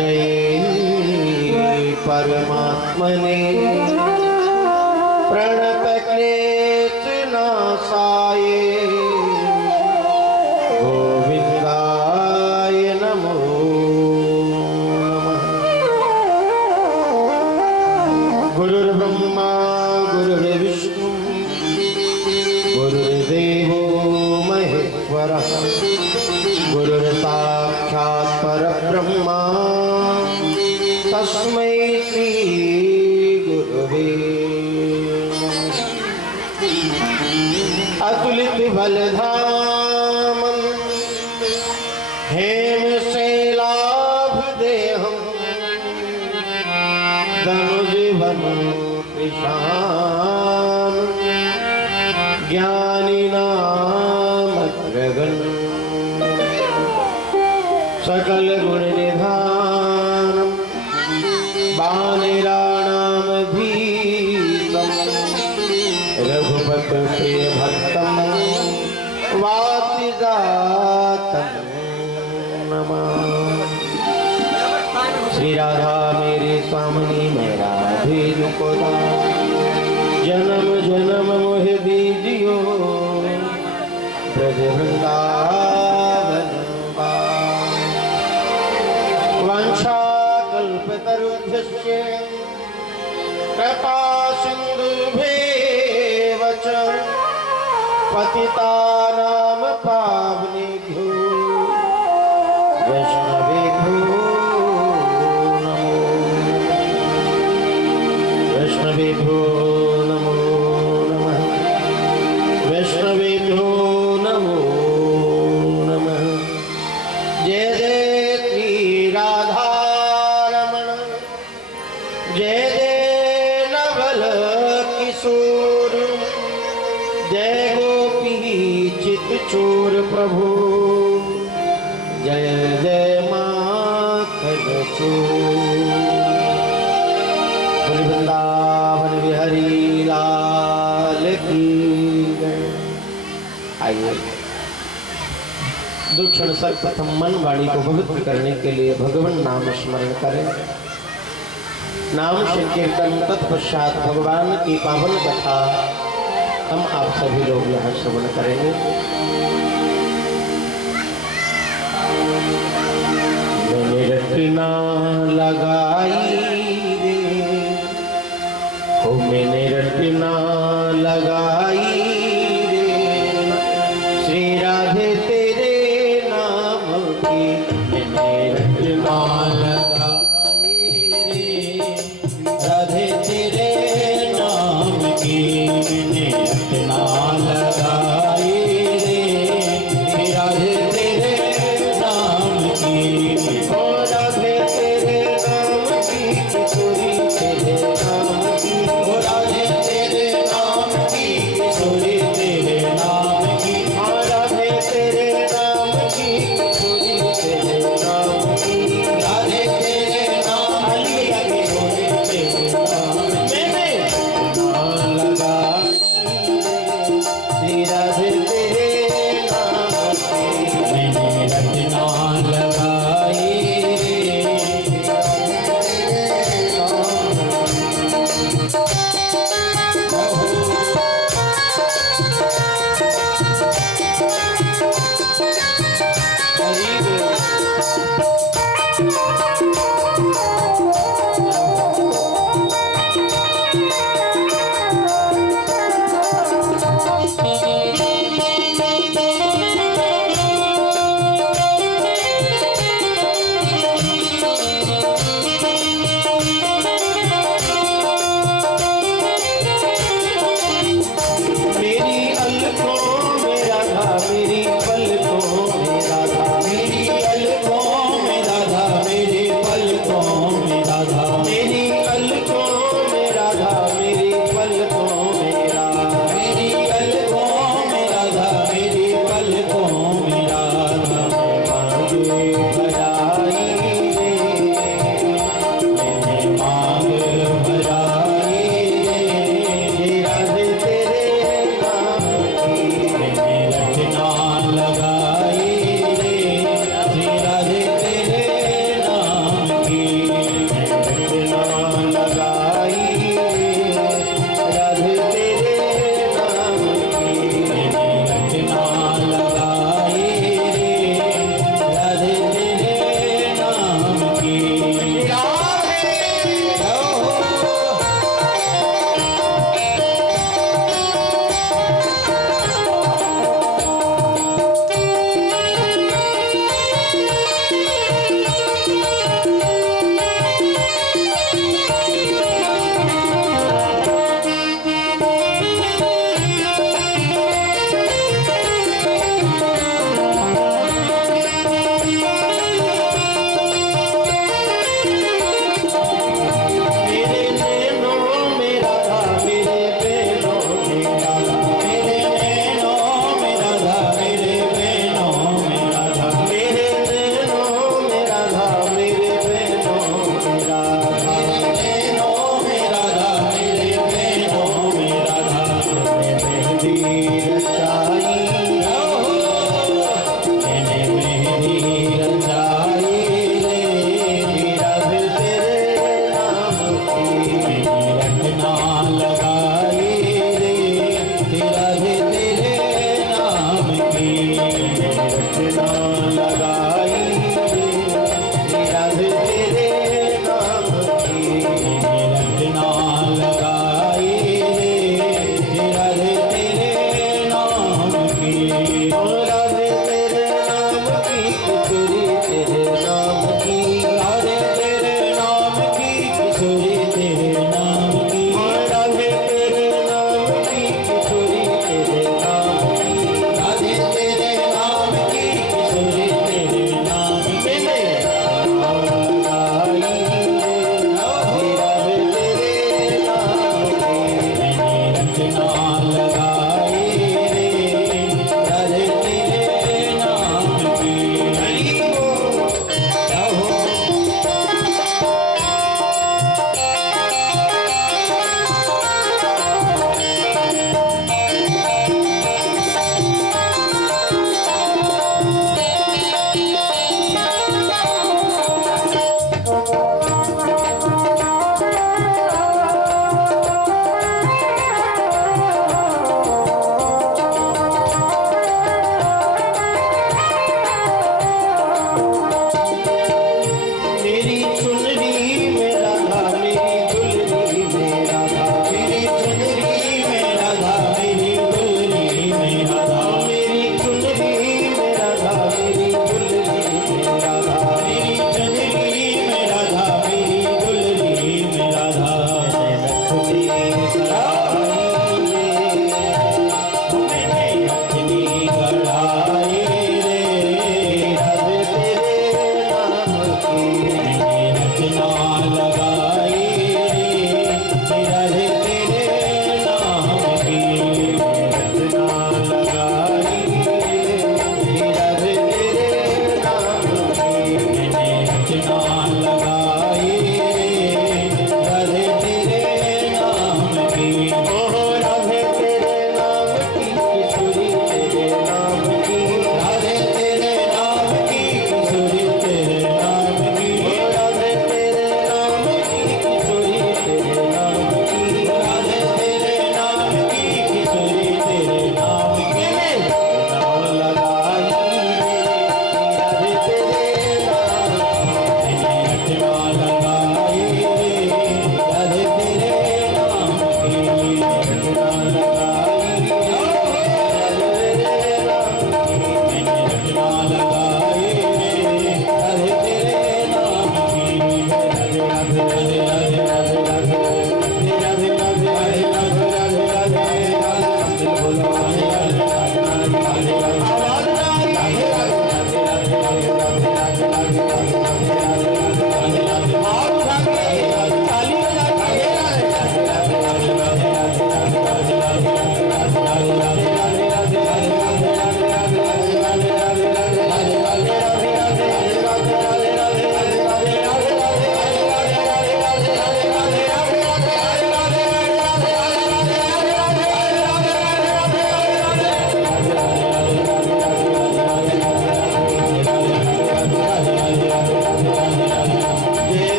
हरये परमात्मने प्रणत क्लेश नाशाये गोविंदाय नमो नमः। गुरुर्ब्रह्मा गुरुर्विष्णु गुरुर्देवो महेश्वरः गुरुर्साक्षात् परब्रह्मा तस्मै श्री गुरुवे अतुलित बलधामं हेमशैलाभदेहं धनुजीवन कृशां ज्ञानिनामग्रगण्यं सकल गुण निधानम् बानिराणामधीतं रघुपति प्रिय भक्तं वातिजातं नमामि। श्री राधा मेरे स्वामिनी मैं राधे को जन्म जन्म मोह दीजियो ब्रज वृंदावन वंशाकल्पतरुभ्यश्च कृपा सिन्धुभ्येव च पतितानां पावनेभ्यो वैष्णवेभ्यो नमो वैष्णवेभ्यो नमो नमः वैष्णवेभ्यो नमो नमः। जय जय श्री राधा जय जय नवल किशोर जय गोपी चित चोर प्रभु जय जय माखन चोर। वृंदावन बिहारी लाल की जय। आइए दो क्षण सर्वप्रथम मन वाणी को पवित्र करने के लिए भगवान नाम स्मरण करें। नाम संकीर्तन तत्पश्चात भगवान की पावन कथा हम आप सभी लोग यहाँ श्रवण करेंगे। मैंने रटना लगाई रे हो मैंने रटना लगाई रे श्री राधे तेरे नाम की मैंने रटना लगाई राधे तेरे नाम की मैंने रटना लगाई रे राधे तेरे नाम की ओ राधे तेरे नाम की किशोरी तेरे नाम की ओ राधे तेरे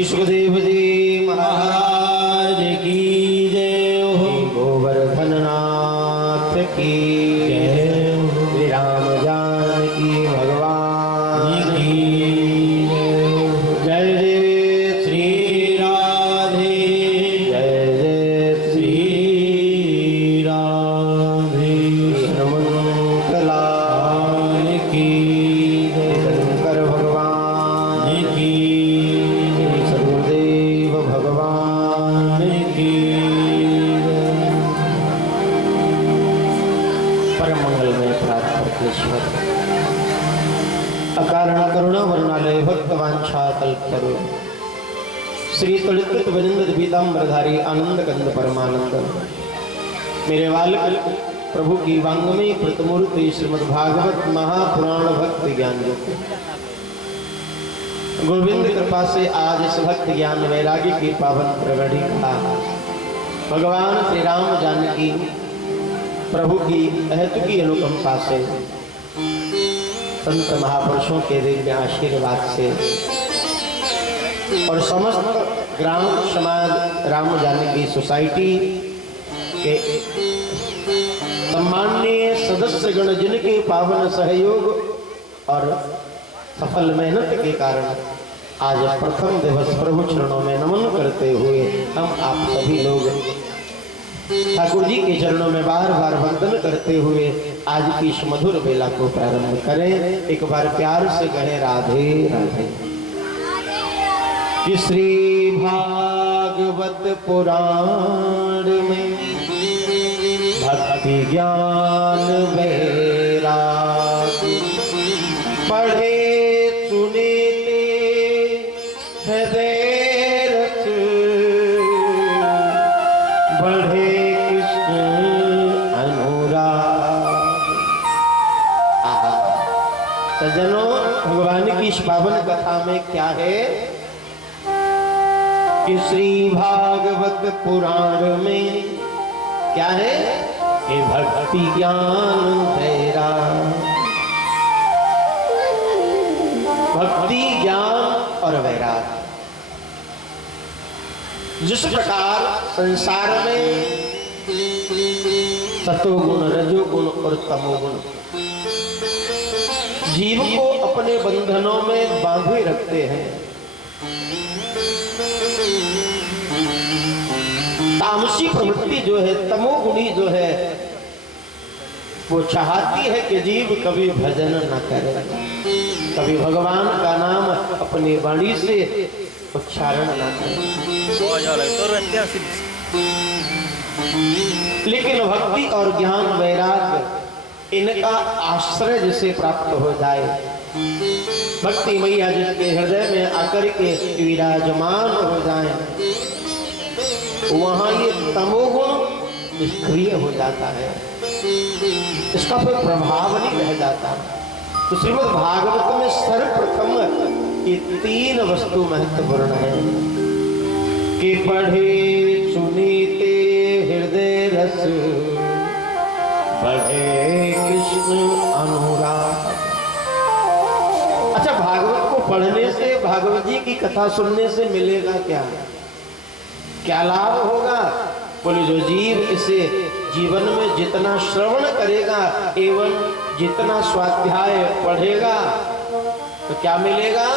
श्री सुखदेव जी महाराज की जय हो। गोवर्धन नाथ की जय हो। श्री राम जानकी भगवान की जय। जय श्री राधे जय जय श्री राधे। हनुमंतलाल की जय। शंकर भगवान की भगवान की परम मंगलमय प्रार्थना अकारण करुणा वर्णालय भक्तवांछा कल्पतरु श्री तुलित वरिंद पीतांबरधारी आनंद कंद परमानंद मेरे बालक प्रभु की वांगमयी प्रतिमूर्ति श्रीमद् भागवत महापुराण भक्ति ज्ञान गोविंद कृपा से आज इस भक्त ज्ञान वैराग्य की पावन प्रगति का भगवान श्री राम जानकी प्रभु की अहत की अनुकंपा से संत महापुरुषों के दिव्य आशीर्वाद से और समस्त ग्राम समाज राम जानकी सोसाइटी के सम्माननीय सदस्य गण जिनके पावन सहयोग और सफल मेहनत के कारण आज प्रथम दिवस प्रभु चरणों में नमन करते हुए हम आप सभी लोग ठाकुर जी के चरणों में बार बार वंदन करते हुए आज की इस मधुर बेला को प्रारंभ करें। एक बार प्यार से कहें राधे राधे। कि श्री भागवत पुराण में भक्ति ज्ञान वैराग पढ़े सुने हृदय रस बढ़े कृष्ण अनुराग। सज्जनों, भगवान की इस पावन कथा में क्या है कि श्री भागवत पुराण में क्या है कि भक्ति ज्ञान वैराग। भक्ति ज्ञान और वैराग। जिस प्रकार संसार में सतोगुण रजोगुण और तमोगुण जीव को अपने बंधनों में बांधे रखते हैं, तामसी प्रवृत्ति जो है, तमोगुणी जो है, वो चाहती है कि जीव कभी भजन न करे, कभी भगवान का नाम अपनी वाणी से उच्चारण न करे। लेकिन भक्ति और ज्ञान वैराग इनका आश्रय जिसे प्राप्त हो जाए, भक्ति मैया जिसके हृदय में आकर के विराजमान हो जाए, वहां ये तमोगुण निष्क्रिय हो जाता है, इसका कोई प्रभाव नहीं रह जाता। तो श्रीमद् भागवत में सर्वप्रथम ये तीन वस्तु महत्वपूर्ण है कि पढ़े सुनीते हृदय रस बढ़े कृष्ण अनुराग। अच्छा, भागवत को पढ़ने से, भागवत जी की कथा सुनने से मिलेगा क्या? क्या लाभ होगा? बोले जो जीव इसे जीवन में जितना श्रवण करेगा एवं जितना स्वाध्याय पढ़ेगा तो क्या मिलेगा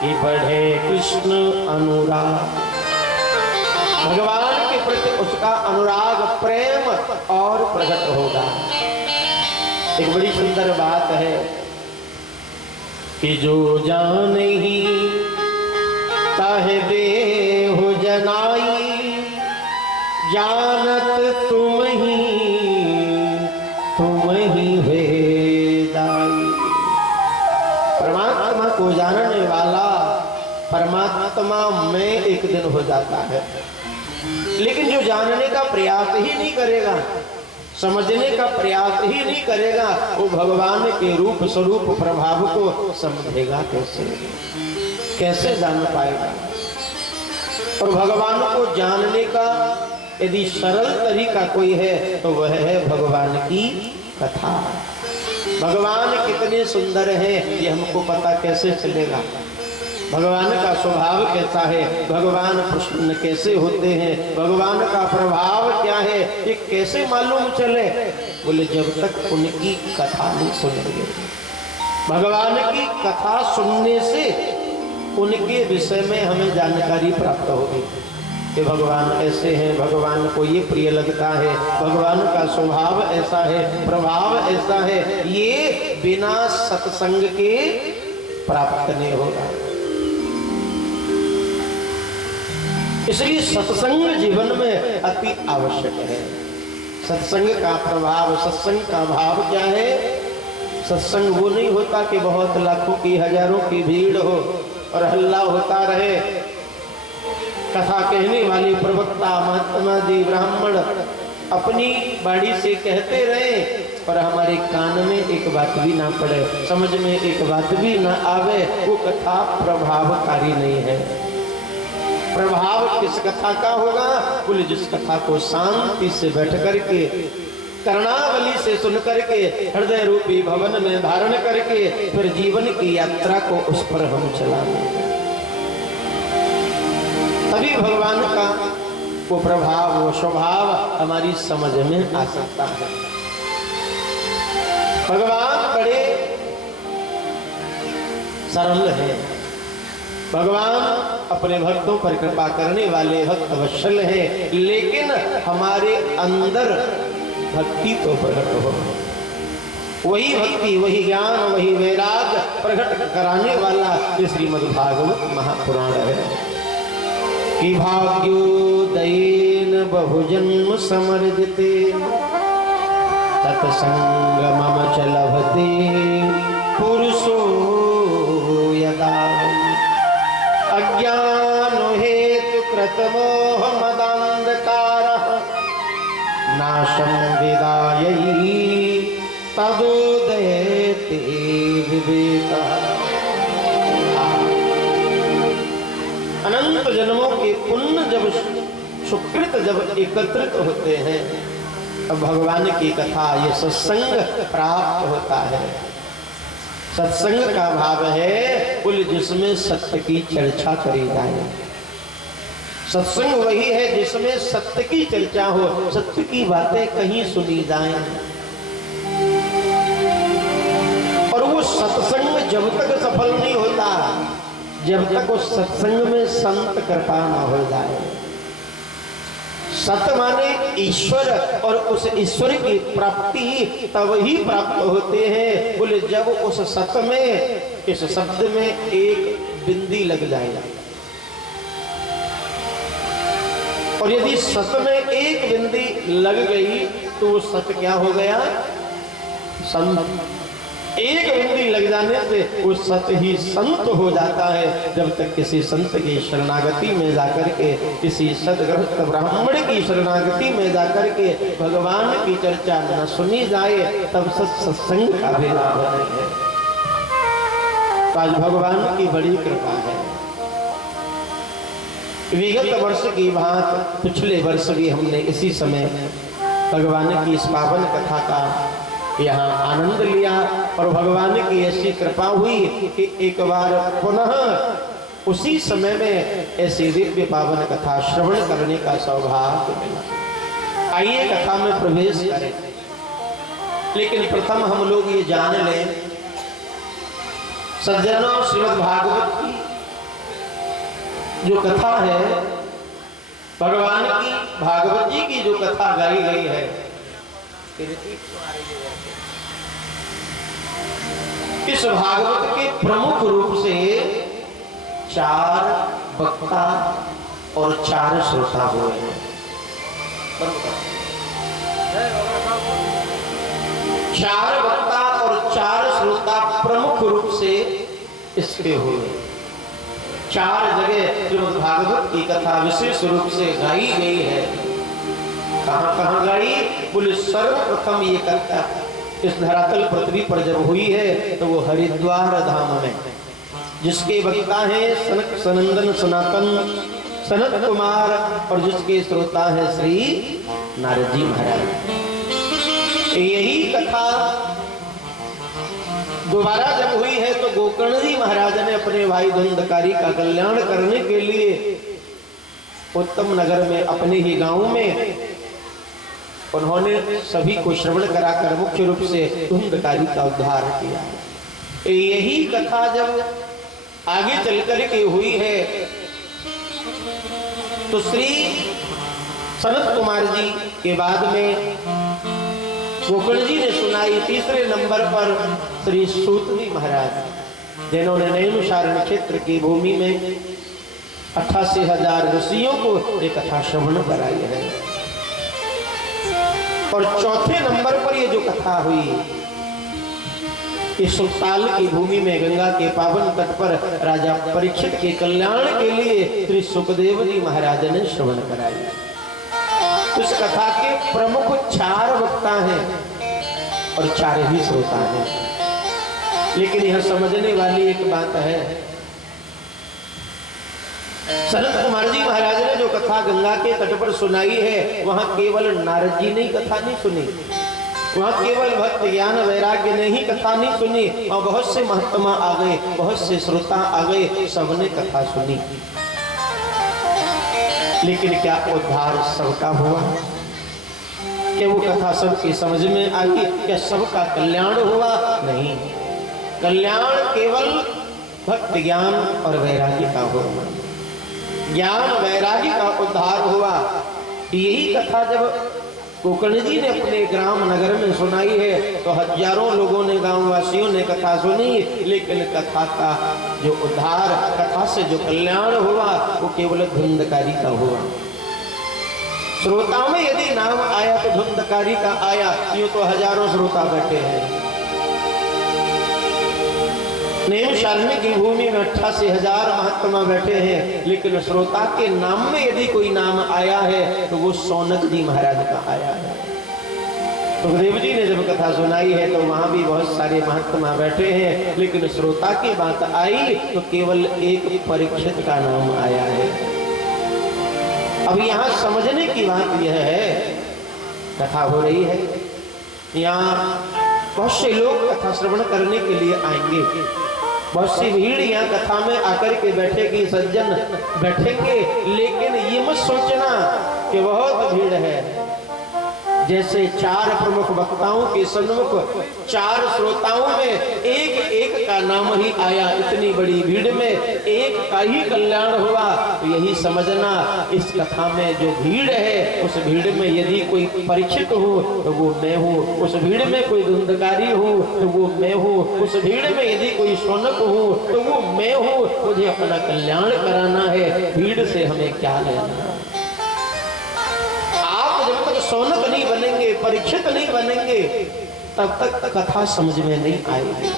कि बढ़े कृष्ण अनुराग। भगवान के प्रति उसका अनुराग प्रेम और प्रकट होगा। एक बड़ी सुंदर बात है कि जो जाने ही ताहे देहु जनाई, जानत तुम ही वेदाई। परमात्मा को जानने वाला परमात्मा में एक दिन हो जाता है, लेकिन जो जानने का प्रयास ही नहीं करेगा, समझने का प्रयास ही नहीं करेगा, वो भगवान के रूप स्वरूप प्रभाव को समझेगा कैसे? कैसे जान पाएगा? और भगवान को जानने का यदि सरल तरीका कोई है तो वह है भगवान की कथा। भगवान कितने सुंदर हैं ये हमको पता कैसे चलेगा? भगवान का स्वभाव कैसा है, भगवान प्रसन्न कैसे होते हैं, भगवान का प्रभाव क्या है, ये कैसे मालूम चले? बोले जब तक उनकी कथा नहीं सुनेंगे। भगवान की कथा सुनने से उनके विषय में हमें जानकारी प्राप्त होगी कि भगवान ऐसे हैं, भगवान को ये प्रिय लगता है, भगवान का स्वभाव ऐसा है, प्रभाव ऐसा है। ये बिना सत्संग के प्राप्त नहीं होगा। इसलिए सत्संग जीवन में अति आवश्यक है। सत्संग का प्रभाव, सत्संग का भाव क्या है? सत्संग वो नहीं होता कि बहुत लाखों की हजारों की भीड़ हो और हल्ला होता रहे, कथा कहने वाली प्रवक्ता महात्मा जी ब्राह्मण अपनी बाड़ी से कहते रहे और हमारे कान में एक बात भी ना पड़े, समझ में एक बात भी ना आवे, वो कथा प्रभावकारी नहीं है। प्रभाव किस कथा का होगा? बोले जिस कथा को शांति से बैठ करके कर्णावली से सुन करके हृदय रूपी भवन में धारण करके फिर जीवन की यात्रा को उस पर हम चलाएं, तभी भगवान का वो प्रभाव, वो स्वभाव हमारी समझ में आ सकता है। भगवान बड़े सरल हैं, भगवान अपने भक्तों पर कृपा करने वाले भक्त वत्सल हैं, लेकिन हमारे अंदर भक्ति तो प्रकट हो। वही भक्ति, वही ज्ञान, वही वैराग प्रकट कराने वाला श्रीमद्भागवत महापुराण है कि भाग्योदयेन बहुजन्म समर्जिते तत्संगमम च लभते पुरुषो यदा अज्ञान हेतु कृतमोह मदान्धकारः नाशं विदायि तदोदयते विवेकः। अनंत जन्मों के पुण्य जब सुकृत जब एकत्रित होते हैं तब भगवान की कथा, ये सत्संग प्राप्त होता है। सत्संग का भाव है कुल जिसमें सत्य की चर्चा करी जाए। सत्संग वही है जिसमें सत्य की चर्चा हो, सत्य की बातें कहीं सुनी जाएं। और वो सत्संग जब तक सफल नहीं होता जब तक उस सत्संग में संत कृपा न हो जाए। सत माने ईश्वर, और उस ईश्वर की प्राप्ति तब ही प्राप्त होते हैं बोले जब उस सत में, इस शब्द में एक बिंदी लग जाएगा। और यदि सत में एक बिंदी लग गई तो वो सत क्या हो गया? संत। एक बिंदी लग जाने से वो सत ही संत हो जाता है। जब तक किसी संत की शरणागति में जाकर के, किसी सदगृहस्थ ब्राह्मण की शरणागति में जाकर के भगवान की चर्चा न सुनी जाए तब सत्संग का भी लाभ नहीं है। तो आज भगवान की बड़ी कृपा है। विगत वर्ष की बात पिछले वर्ष भी हमने इसी समय भगवान की इस पावन कथा का यहाँ आनंद लिया और भगवान की ऐसी कृपा हुई कि एक बार पुनः उसी समय में ऐसी दिव्य पावन कथा श्रवण करने का सौभाग्य मिला। आइए कथा में प्रवेश करें, लेकिन प्रथम हम लोग ये जान लें सज्जनों, श्रीमद् भागवत की जो कथा है, भगवान की भागवत जी की जो कथा गाई गई है, इस भागवत के प्रमुख रूप से 4 वक्ता और 4 श्रोता हुए हैं। 4 वक्ता और 4 श्रोता प्रमुख रूप से इसके हुए। 4 जगह श्रीमद् भागवत की कथा विशेष रूप से गाई गई है। कहाँ कहाँ गाई? बोले सर्वप्रथम ये कथा इस धरातल पृथ्वी पर जब हुई है तो वो हरिद्वार धाम में, जिसके वक्ता हैं सनक सनंदन सनातन सनत कुमार और जिसके श्रोता है श्री नारद जी महाराज। यही कथा दोबारा जब हुई है तो गोकर्ण जी महाराज ने अपने भाई धुंधकारी का कल्याण करने के लिए उत्तम नगर में अपने ही गांव में उन्होंने सभी को श्रवण कराकर मुख्य रूप से धुंधकारी का उद्धार किया। यही कथा जब आगे चलकर के हुई है तो श्री सनत कुमार जी के बाद में गोकर्ण जी ने सुनाई। तीसरे नंबर पर श्री सूत जी महाराज जिन्होंने नैमिषारण्य क्षेत्र की भूमि में 88,000 ऋषियों को एक कथा श्रवण कराई है। और चौथे नंबर पर ये जो कथा हुई इस सुल्तान की भूमि में गंगा के पावन तट पर राजा परीक्षित के कल्याण के लिए श्री सुखदेव जी महाराज ने श्रवण कराई। उस कथा के प्रमुख 4 वक्ता हैं और 4 ही श्रोता हैं। लेकिन यह समझने वाली एक बात है, सनत कुमार जी महाराज ने जो कथा गंगा के तट पर सुनाई है वहां केवल नारद जी ने कथा नहीं सुनी, वहां केवल भक्त ज्ञान वैराग्य ने ही कथा नहीं सुनी और बहुत से महात्मा आ गए, बहुत से श्रोता आ गए, सबने कथा सुनी। लेकिन क्या उद्धार सबका हुआ? क्या वो कथा सबकी समझ में आई? क्या सबका कल्याण हुआ? नहीं, कल्याण केवल भक्त ज्ञान और वैराग्य का हुआ, ज्ञान वैराग्य का उद्धार हुआ। यही कथा जब गोकर्ण जी ने अपने ग्राम नगर में सुनाई है तो हजारों लोगों ने, गांव वासियों ने कथा सुनी, लेकिन कथा का जो उद्धार, कथा से जो कल्याण हुआ वो केवल धुंधकारी का हुआ। श्रोताओं में यदि नाम आया तो धुंधकारी का आया, यूं तो हजारों श्रोता बैठे हैं। नैमिषारण्य की भूमि में 88,000 महात्मा बैठे हैं, लेकिन श्रोता के नाम में यदि कोई नाम आया है तो वो सौनक जी महाराज का आया है। सुखदेव जी ने जब कथा सुनाई है तो वहां भी बहुत सारे महात्मा बैठे हैं, लेकिन श्रोता की बात आई तो केवल एक परीक्षित का नाम आया है। अब यहाँ समझने की बात यह है, कथा हो रही है, यहाँ बहुत से लोग कथा श्रवण करने के लिए आएंगे, बहुत सी भीड़ यहाँ कथा में आकर के बैठेगी, सज्जन बैठेंगे, लेकिन ये मत सोचना कि बहुत भीड़ है। जैसे 4 प्रमुख वक्ताओं के सन्मुख 4 श्रोताओं में एक एक का नाम ही आया, इतनी बड़ी भीड़ में एक का ही कल्याण हुआ। तो यही समझना, इस कथा में जो भीड़ है उस भीड़ में यदि कोई परीक्षित हो तो वो मैं हूँ, उस भीड़ में कोई धुंधकारी हो तो वो मैं हूँ, उस भीड़ में यदि कोई शौनक हो तो वो मैं हूँ। मुझे अपना कल्याण कराना है, भीड़ से हमें क्या लेना। शौनक नहीं बनेंगे, परीक्षित नहीं बनेंगे, तब तक कथा समझ में नहीं आएगी।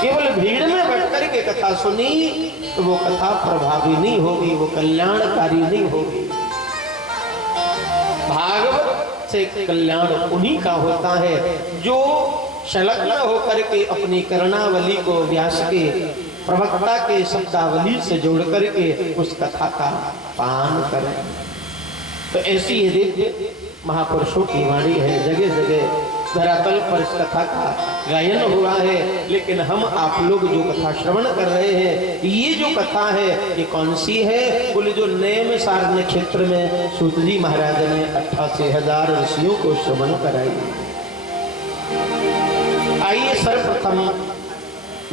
केवल भीड़ में बैठकर के कथा सुनी तो वो कथा प्रभावी नहीं होगी, वो कल्याणकारी नहीं होगी। भागवत से कल्याण उन्हीं का होता है जो संलग्न होकर के अपनी करणावली को व्यास के प्रवक्ता के शब्दावली से जोड़ करके उस कथा का पान करें। तो ऐसी ही महापुरुषों की वाणी है, जगह जगह धरातल पर इस कथा का गायन हुआ है। लेकिन हम आप लोग जो कथा श्रवण कर रहे हैं, ये जो कथा है ये कौन सी है? बोले जो नैमिषारण्य क्षेत्र में सूत जी महाराज ने 88,000 ऋषियों को श्रवण कराई। आइए सर्वप्रथम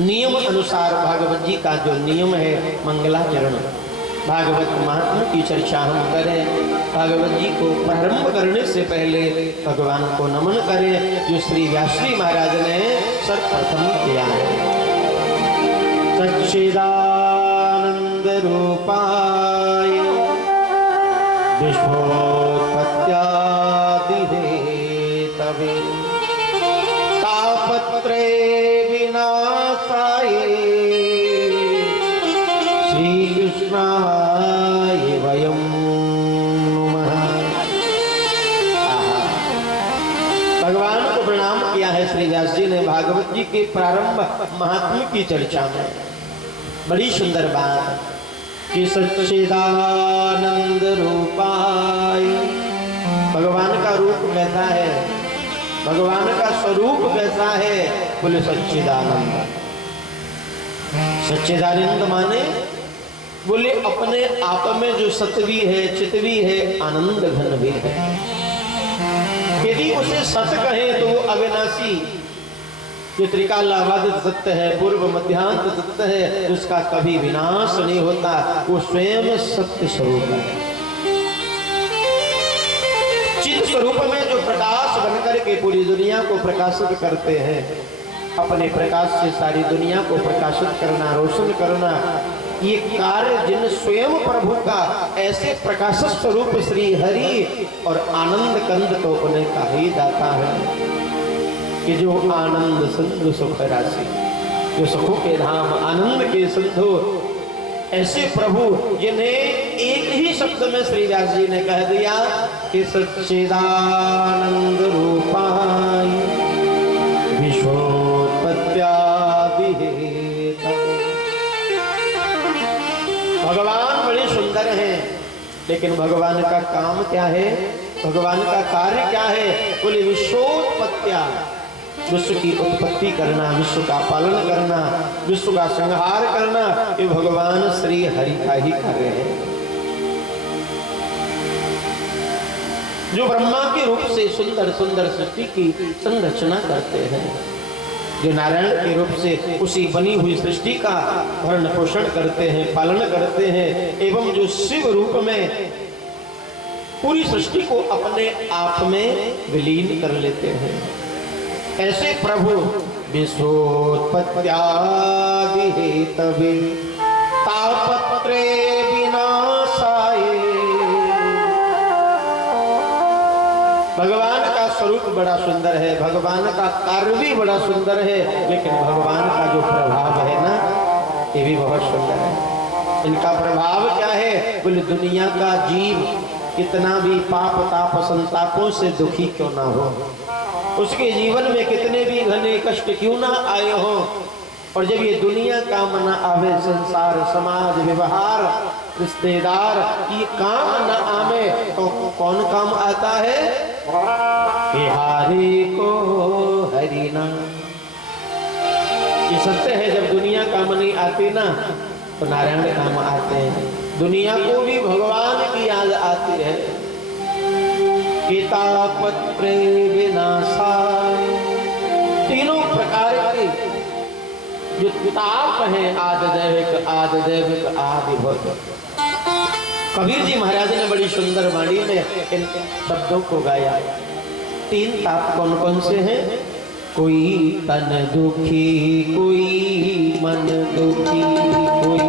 नियम अनुसार भागवत जी का जो नियम है मंगलाचरण, भागवत महात्मा की चर्चा हम करें। भागवत जी को प्रारंभ करने से पहले भगवान को नमन करें जो श्री व्यास जी महाराज ने सर्वप्रथम किया है। सच्चिदानंद रूपाय विश्वोत्पत्त्यादि हेतवे तापत्रय विनाशाय श्री कृष्णाय वयं भगवान को प्रणाम किया है श्री व्यास जी ने भागवत जी के प्रारंभ महात्म्य की चर्चा में। बड़ी सुंदर बात कि सच्चिदानंद रूपाय, भगवान का रूप कैसा है, भगवान का स्वरूप कैसा है, बोले सच्चिदानंद। सच्चिदानंद माने बोले अपने आप में जो सत्वी है, चितवी है, आनंद घन भी है। यदि उसे सत कहे तो वो अविनाशी, जो त्रिकालाबाधित सत्य है, पूर्व मध्यांत सत्य है, उसका कभी विनाश नहीं होता, वो स्वयं सत्य स्वरूप है। चित स्वरूप में जो प्रकाश बनकर के पूरी दुनिया को प्रकाशित करते हैं, अपने प्रकाश से सारी दुनिया को प्रकाशित करना, रोशन करना, ये कार्य जिन स्वयं प्रभु का ऐसे प्रकाश स्वरूप श्री हरि और आनंद कंद तो उन्हें का ही दाता है कि जो आनंद सिंधु सुख राशि, जो सुखों के धाम आनंद के सिंधु, ऐसे प्रभु जिन्हें एक ही शब्द में श्री व्यास जी ने कह दिया कि सच्चिदानंद रूपाय विश्वोत्पत्त्यादिहेतवे। भगवान बड़े सुंदर हैं, लेकिन भगवान का काम क्या है, भगवान का कार्य क्या है? बोले विश्वोत्पत्त्या, विश्व की उत्पत्ति करना, विश्व का पालन करना, विश्व का संहार करना, ये भगवान श्री हरि का ही कार्य है। जो ब्रह्मा के रूप से सुंदर सुंदर सृष्टि की संरचना करते हैं, जो नारायण के रूप से उसी बनी हुई सृष्टि का भरण पोषण करते हैं, पालन करते हैं, एवं जो शिव रूप में पूरी सृष्टि को अपने आप में विलीन कर लेते हैं, ऐसे प्रभु विश्वोत्पत्त्यादिहेतवे तापत्रे विनाशाय। भगवान का स्वरूप बड़ा सुंदर है, भगवान का कार्य भी बड़ा सुंदर है, लेकिन भगवान का जो प्रभाव है ना, ये भी बहुत सुंदर है। इनका प्रभाव क्या है? बोले दुनिया का जीव कितना भी पाप ताप संतापों से दुखी क्यों ना हो, उसके जीवन में कितने भी घने कष्ट क्यों ना आए हो, और जब ये दुनिया काम न आवे, संसार समाज व्यवहार रिश्तेदार ये काम न आवे, तो कौन काम आता है? हरि को हरि नाम। ये सत्य है, जब दुनिया काम नहीं आती ना, तो नारायण काम आते हैं। दुनिया को भी भगवान की याद आती है। तापत्रे विनाशाय, तीनों प्रकार के जो ताप है, आदिदैविक आदिदैविक आदिभौतिक। कबीर जी महाराज ने बड़ी सुंदर वाणी में इन शब्दों को गाया। तीन ताप कौन कौन से हैं? कोई तन दुखी, कोई मन दुखी, कोई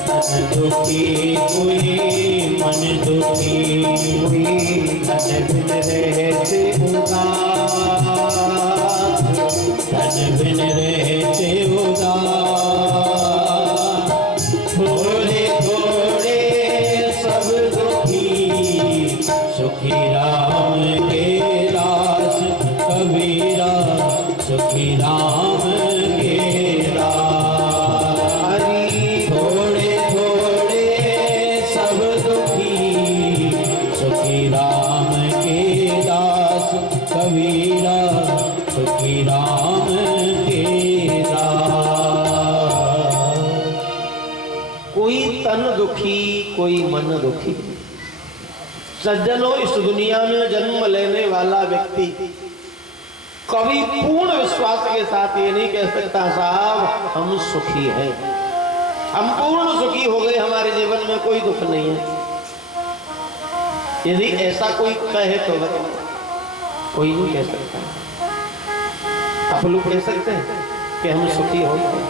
तन दुखी, कोई मन दुखी, कोई तन बिन रहते उदास, तन बिन रहते उदास, थोड़े थोड़े सब दुखी, सुखी राम के दास कबीरा, सुखी राम के दास। हरि थोड़े थोड़े सब दुखी, सुखी राम के दास कबीरा, सुखी राम के दास। कोई तन दुखी, कोई मन दुखी। सज्जनों, इस दुनिया में जन्म लेने वाला व्यक्ति कभी पूर्ण विश्वास के साथ ये नहीं कह सकता साहब हम सुखी हैं, हम पूर्ण सुखी हो गए, हमारे जीवन में कोई दुख नहीं है। यदि ऐसा कोई कहे तो कोई नहीं कह सकता। आप लोग कह सकते हैं कि हम सुखी हो गए?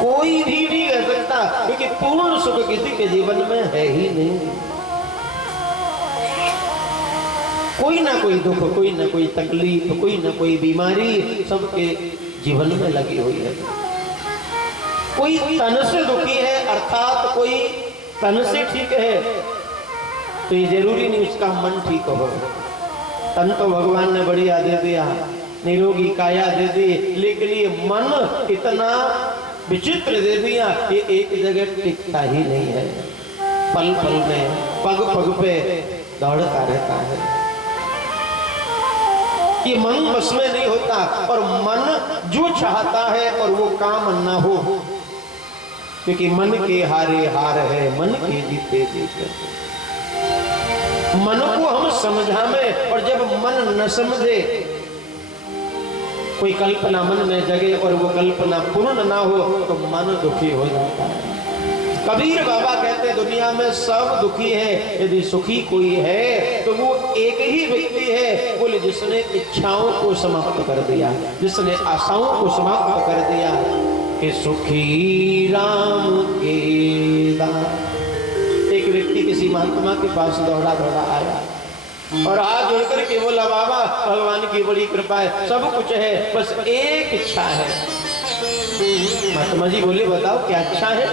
कोई भी नहीं कह सकता, क्योंकि पूर्ण सुख किसी के जीवन में है ही नहीं। कोई ना कोई दुख, कोई ना कोई तकलीफ, कोई ना कोई बीमारी सबके जीवन में लगी हुई है। कोई तन से दुखी है, अर्थात कोई तन से ठीक है, तो ये जरूरी नहीं उसका मन ठीक हो। तन तो भगवान ने बढ़िया दे दिया, निरोगी काया दे दी, लेकिन ये मन इतना विचित्र दे दिया, ये एक जगह टिकता ही नहीं है। पल पल में, पग पग पे दौड़ता रहता है। ये मन बस में नहीं होता, और मन जो चाहता है और वो काम न हो, क्योंकि मन के हारे हार है, मन के जीते जीते। मन को हम समझा में, और जब मन न समझे, कोई कल्पना मन में जगे और वो कल्पना पूर्ण ना हो तो मन दुखी हो जाता है। कबीर बाबा कहते दुनिया में सब दुखी है, यदि सुखी कोई है तो वो एक ही व्यक्ति है, बोले जिसने इच्छाओं को समाप्त कर दिया, जिसने आशाओं को समाप्त कर दिया। कि सुखी राम के दास। एक व्यक्ति किसी महात्मा के पास दौड़ा दौड़ा आया और हाथ जोड़कर के बोला, बाबा भगवान की बड़ी कृपा है, सब कुछ है, बस एक इच्छा है। महात्मा जी बोले, बताओ क्या इच्छा है?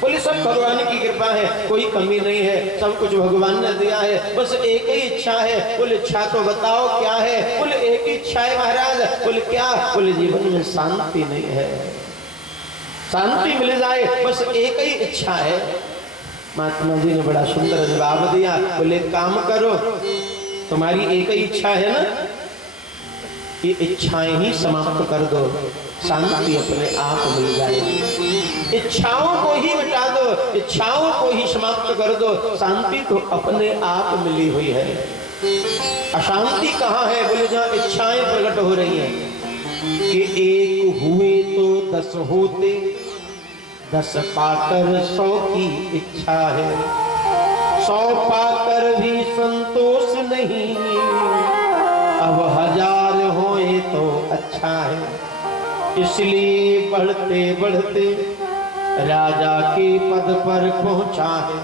बोले, सब भगवान की कृपा है, कोई कमी नहीं है, सब कुछ भगवान ने दिया है, बस एक ही इच्छा है। बोले, इच्छा तो बताओ क्या है? बोले, एक ही इच्छा है महाराज। बोले, क्या? बोले, जीवन में शांति नहीं है, शांति मिल जाए, बस एक ही इच्छा है। महात्मा जी ने बड़ा सुंदर जवाब दिया। बोले, काम करो, तुम्हारी एक ही इच्छा है ना, ये इच्छाएं ही समाप्त कर दो, शांति अपने आप मिल जाएगी। इच्छाओं को ही मिटा दो, इच्छाओं को ही समाप्त कर दो, शांति तो अपने आप मिली हुई है। अशांति कहाँ है? बोले, जहाँ इच्छाएं प्रकट हो रही हैं कि एक हुए तो 10 होते, 10 पाकर 100 की इच्छा है, 100 पाकर भी संतोष नहीं, अब 1000 होए तो अच्छा है। इसलिए बढ़ते बढ़ते राजा के पद पर पहुंचा है,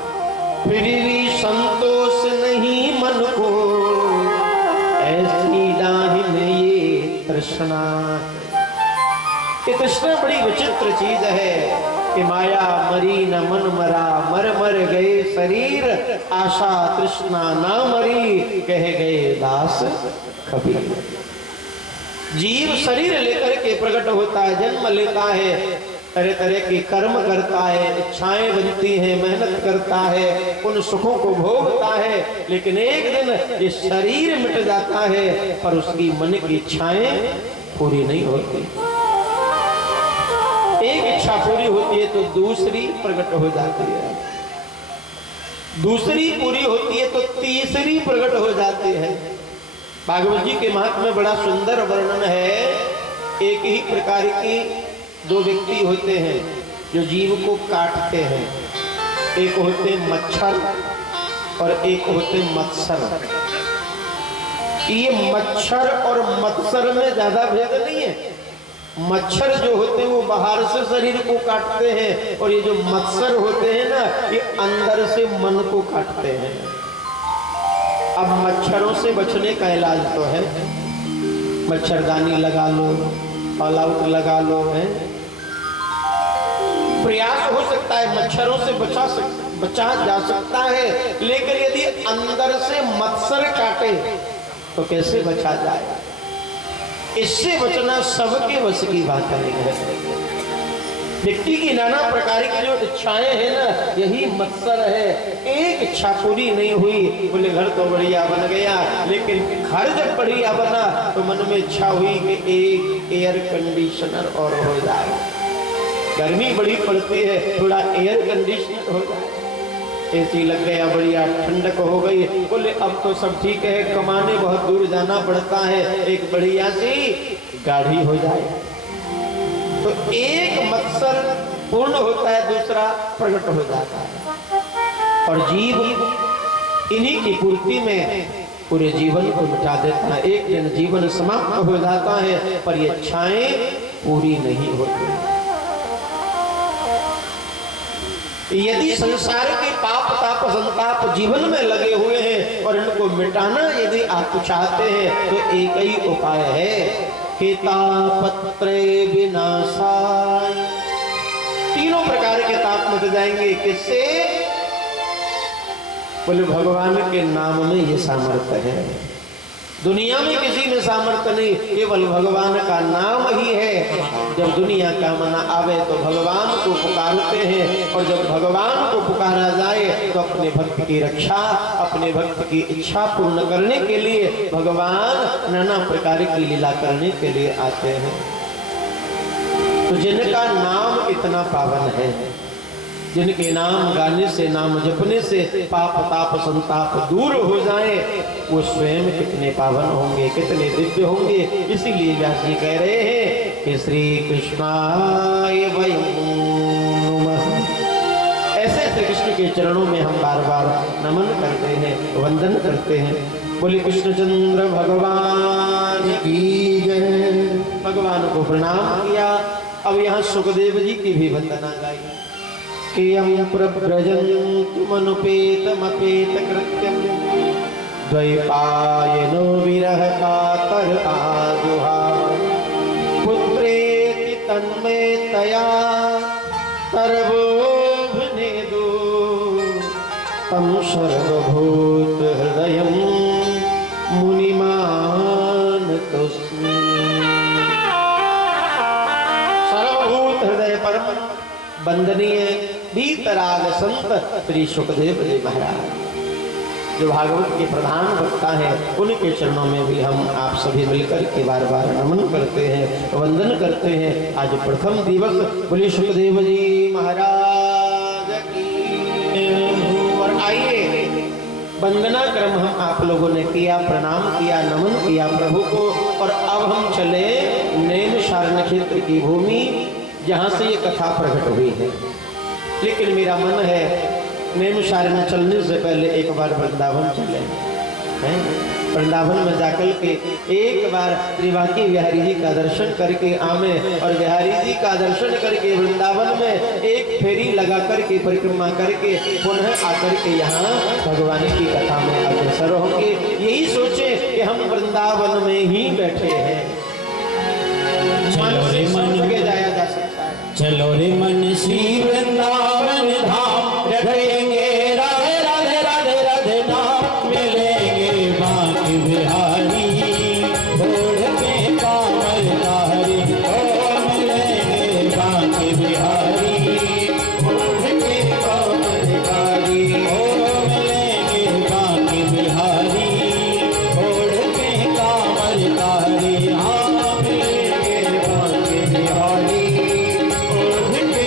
फिर भी संतोष नहीं मन को, ऐसी दाहिन ये तृष्णा है। ये तृष्णा बड़ी विचित्र चीज है कि माया मरी न मन मरा, मर मर गए शरीर, आशा तृष्णा ना मरी, कह गए दास कबीर। जीव शरीर लेकर के प्रकट होता है, जन्म लेता है, तरह तरह के कर्म करता है, इच्छाएं बनती हैं, मेहनत करता है, उन सुखों को भोगता है, लेकिन एक दिन ये शरीर मिट जाता है पर उसकी मन की इच्छाएं पूरी नहीं होती। एक इच्छा पूरी होती है तो दूसरी प्रकट हो जाती है, दूसरी पूरी होती है तो तीसरी प्रकट हो जाती है। भागवत जी के महात्म्य में बड़ा सुंदर वर्णन है। एक ही प्रकार की 2 व्यक्ति होते हैं जो जीव को काटते हैं, एक होते मच्छर और एक होते मत्सर। ये मच्छर और मत्सर में ज्यादा भेद नहीं है। मच्छर जो होते हैं वो बाहर से शरीर को काटते हैं, और ये जो मत्सर होते हैं ना, ये अंदर से मन को काटते हैं। अब मच्छरों से बचने का इलाज तो है, मच्छरदानी लगा लो, ऑल आउट लगा लो, है प्रयास हो सकता है, मच्छरों से बचा जा सकता है, लेकिन यदि अंदर से मत्सर काटे तो कैसे बचा जाए? इससे बचना सबके बस की बात नहीं है। व्यक्ति की नाना प्रकार की जो इच्छाएं हैं ना, यही मत्सर है। एक इच्छा पूरी नहीं हुई, बोले घर तो बढ़िया बन गया, लेकिन घर जब बढ़िया बना तो मन में इच्छा हुई कि एक एयर कंडीशनर और हो जाए। गर्मी बड़ी पड़ती है, थोड़ा एयर कंडीशनर हो जाए, एसी लग गया, बढ़िया ठंडक हो गई, बोले अब तो सब ठीक है, कमाने बहुत दूर जाना पड़ता है, एक बढ़िया सी गाड़ी हो जाए। तो एक मत्सर पूर्ण होता है, दूसरा प्रकट हो जाता है, और जीव इन्हीं की पूर्ति में पूरे जीवन को मिटा देता है। एक दिन जीवन समाप्त हो जाता है पर ये इच्छाएं पूरी नहीं होती। यदि संसार के पाप ताप संताप जीवन में लगे हुए हैं और इनको मिटाना यदि आप चाहते हैं तो एक ही उपाय है, हितापत्रे विनाशाय। तीनों प्रकार के ताप मिट जाएंगे। किससे? बोले भगवान के नाम में ये सामर्थ्य है। दुनिया में किसी में सामर्थ्य नहीं, केवल भगवान का नाम ही है। जब दुनिया का मना आवे तो भगवान को पुकारते हैं, और जब भगवान को पुकारा जाए तो अपने भक्त की रक्षा, अपने भक्त की इच्छा पूर्ण करने के लिए भगवान नाना प्रकार की लीला करने के लिए आते हैं। तो जिनका नाम इतना पावन है, जिनके नाम गाने से, नाम जपने से पाप ताप संताप दूर हो जाए, वो स्वयं कितने पावन होंगे, कितने दिव्य होंगे। इसीलिए व्यास जी कह रहे हैं कि श्री कृष्णाय वयं नमः। ऐसे श्री कृष्ण के चरणों में हम बार बार नमन करते हैं, वंदन करते हैं। बोले कृष्णचंद्र भगवान की जय। भगवान को प्रणाम किया। अब यहाँ सुखदेव जी की भी वंदना गाई कि यं प्रव्रजन्तुमनुपेतमपेत कृत्यं द्वैपायनो विरह कातर आजुहाव पुत्रेति तन्मयतया सर्वोऽभिनेदु तं सर्वभूत हृदयं मुनिमानतोऽस्मि। सर्वभूत हृदय परम वंदनीय बीतराग संत श्री सुखदेव जी महाराज, जो भागवत के प्रधान वक्ता हैं, उनके चरणों में भी हम आप सभी मिलकर के बार बार नमन करते हैं, वंदन करते हैं। आज प्रथम दिवस बोले सुखदेव जी महाराज की। और आइए, वंदना क्रम हम आप लोगों ने किया, प्रणाम किया, नमन किया प्रभु को। और अब हम चले नैमिषारण्य क्षेत्र की भूमि, जहाँ से ये कथा प्रकट हुई है। लेकिन मेरा मन है नैमिषारण्य चलने से पहले एक बार वृंदावन चले हैं। वृंदावन में जाकर के एक बार त्रिवाकी बिहारी जी का दर्शन करके आवे, और बिहारी जी का दर्शन करके वृंदावन में एक फेरी लगा करके परिक्रमा करके पुनः आकर के यहाँ भगवान की कथा में अग्रसर होंगे। यही सोचे कि हम वृंदावन में ही बैठे हैं। चलो रे मन के जाया जा सकता है। चलो रे मन श्री वृंदावन धाम, रखेंगे राधे राधे राधे राधे नाम, मिलेंगे बांके बिहारी छोड़ के कांवर धारी। ओ मिलेंगे बांके बिहारी छोड़ के कांवर धारी। ओ मिलेंगे बांके बिहारी छोड़ के कांवर धारी। हाँ मिलेंगे बांके बिहारी छोड़ के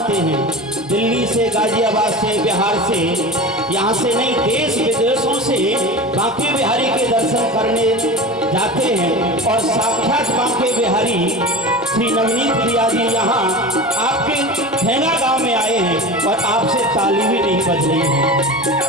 आते हैं, दिल्ली से, गाजियाबाद से, बिहार से, यहाँ से नहीं देश विदेशों से बांके बिहारी के दर्शन करने जाते हैं। और साक्षात बांके बिहारी श्री नवनीत प्रिया जी यहाँ आपके ठेंगा गांव में आए हैं और आपसे ताली भी नहीं बज रही है।